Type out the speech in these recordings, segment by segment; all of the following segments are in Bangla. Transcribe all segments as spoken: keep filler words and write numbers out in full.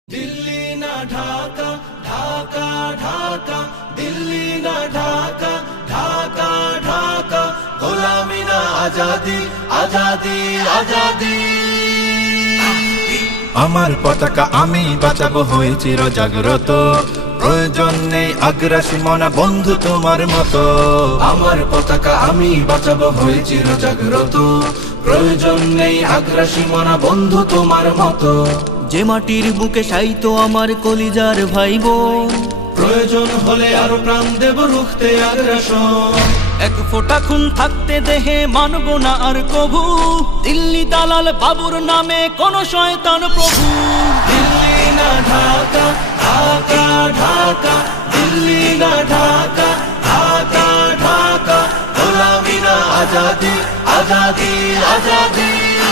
दिल्ली ना ढाका ढाका ढाका दिल्ली ना ढाका ढाका ढाका गोलामी ना आजादी आजादी आजादी আমার পতাকা আমি বাঁচাবো হয়ে চির জাগ্রত প্রয়োজন নেই আগ্রাসী মনা বন্ধু তোমার মতো আমার পতাকা আমি বাঁচাবো হয়ে চির জাগ্রত প্রয়োজন নেই আগ্রাসী মনা বন্ধু তোমার মতো যে মাটির বুকে সাইতো আমার কলিজার ভাই বোন প্রয়োজন হলে আরো প্রাণ দেব রুখতে আগ্রাসন এক ফোঁটা খুন থাকতে দেহে মানব না আর কভু দিল্লি দালাল বাবুর নামে কোন শয়তান প্রভু দিল্লি না ঢাকা ঢাকা ঢাকা দিল্লি না ঢাকা ঢাকা ঢাকা গোলামি না আজাদি আজাদি আজাদি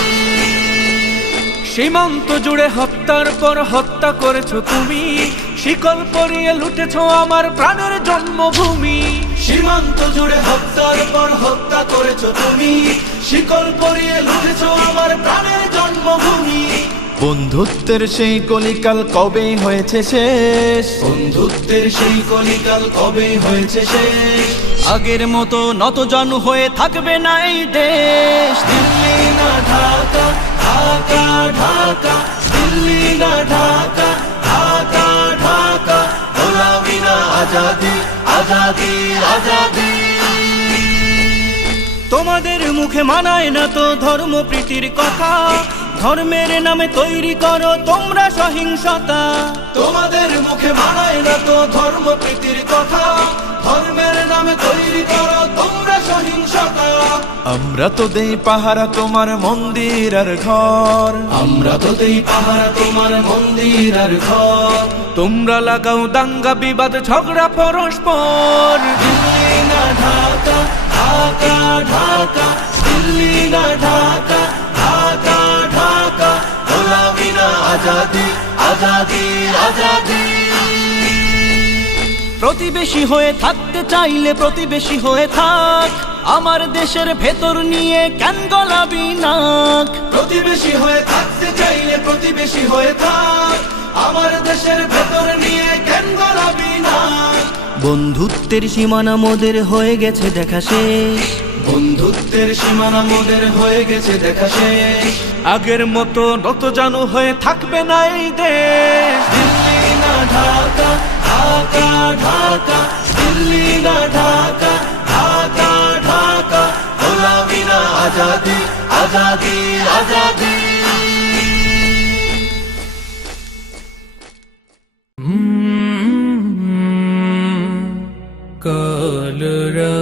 সীমান্ত জুড়ে হত্যার পর হত্যা করেছো তুমি শিকল পরিয়ে লুটেছো আমার প্রাণের জন্মভূমি সীমান্ত জুড়ে হত্যার পর হত্যা করেছো তুমি শিকল পরিয়ে লুটেছো আমার প্রাণের জন্মভূমি বন্ধুত্বের সেই কলিকাল কবে হয়েছে শেষ বন্ধুত্বের সেই কলিকাল কবে হয়েছে শেষ আগের মতো নত জানু হয়ে থাকবে না এই দেশ দিল্লি না ঢাকা ঢাকা ঢাকা দিল্লি না ঢাকা ঢাকা ঢাকা গোলামি না আজাদি আজাদি আজাদি তোমাদের মুখে মানায় না তো ধর্ম প্রীতির কথা ধর্মের নামে তৈরি করো তোমরা সহিংসতা তোমাদের মুখে মানায় না তো ধর্ম প্রীতির কথা ধর্মের নামে তৈরি করো তোমরা সহিংসতা আমরা তো দেই পাহারা তোমার মন্দির আর ঘর আমরা তো দেই পাহারা তোমার মন্দির আর ঘর তোমরা লাগাও দাঙ্গা বিবাদ ঝগড়া পরস্পর দিল্লি না ঢাকা ঢাকা ঢাকা দিল্লি না ঢাকা ঢাকা ঢাকা গোলামি না আজাদি আজাদি আজাদি প্রতিবেশী হয়ে থাকতে চাইলে প্রতিবেশী হয়ে থাক আমার দেশের ভেতর নিয়ে কেন গলাবি নাক প্রতিবেশী হয়ে থাকতে চাইলে প্রতিবেশী হয়ে থাক আমার দেশের ভেতর নিয়ে কেন গলাবি না বন্ধুত্বের সীমানা মোদের হয়ে গেছে দেখা শেষ বন্ধুত্বের সীমানা মোদের হয়ে গেছে দেখা শেষ আগের মতো নত জানু হয়ে থাকবে না এই দেশ দিল্লি না ঢাকা ঢাকা ঢাকা দিল্লি না ঢাকা ঢাকা ঢাকা গোলামি না আজাদি আজাদি আজাদি কাল